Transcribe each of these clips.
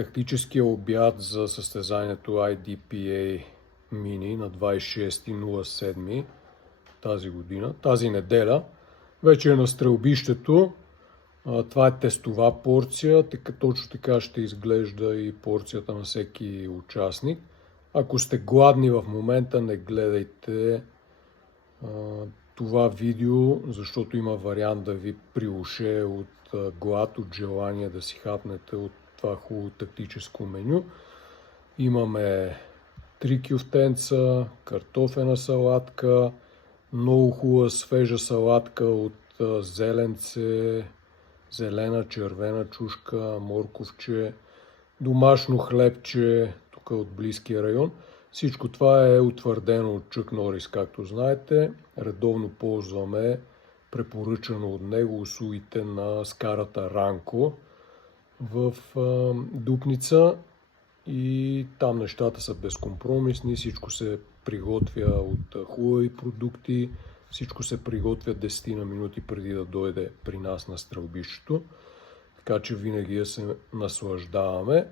тактическия обяд за състезанието IDPA Mini на 26.07 тази година, тази неделя. Вече е на стрелбището. Това е тестова порция, точно така ще изглежда и порцията на всеки участник. Ако сте гладни в момента, не гледайте това видео, защото има вариант да ви прилуше от глад, от желание да си хапнете от това хубаво тактическо меню. Имаме 3 кюфтенца, картофена салатка, много хубава свежа салатка от зеленце, зелена, червена чушка, морковче, домашно хлебче, тук от близкия район. Всичко това е утвърдено от Чък Норис, както знаете. Редовно ползваме препоръчано от него услугите на скарата Ранко в Дупница и там нещата са безкомпромисни, всичко се приготвя от хубави продукти, всичко се приготвя 10 на минути преди да дойде при нас на стрелбището, така че винаги да се наслаждаваме.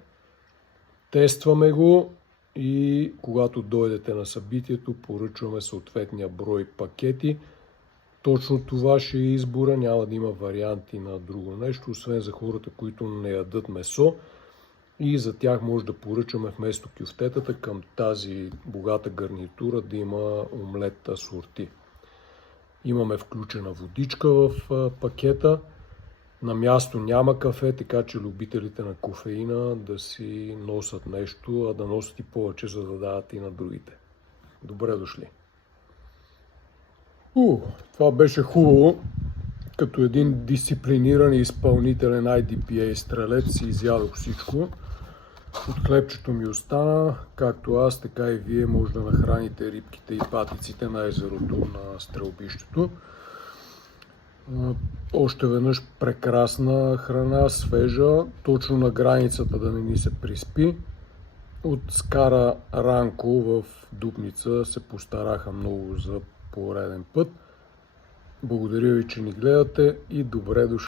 Тестваме го и когато дойдете на събитието, поръчваме съответния брой пакети. Точно това ще е избора, няма да има варианти на друго нещо, освен за хората, които не ядат месо. И за тях може да поръчаме вместо кюфтетата към тази богата гарнитура да има омлет асорти. Имаме включена водичка в пакета. На място няма кафе, така че любителите на кофеина да си носят нещо, а да носят и повече, за да дадат и на другите. Добре дошли! Това беше хубаво. Като един дисциплиниран и изпълнителен IDPA стрелец си изядох всичко. От хлебчето ми остана, както аз, така и вие може да нахраните рибките и патиците на езерото на стрелбището. Още веднъж прекрасна храна, свежа, точно на границата да не ни се приспи. От Скара Ранко в Дупница се постараха много за пореден път. Благодаря ви, че ни гледате и добре дошли!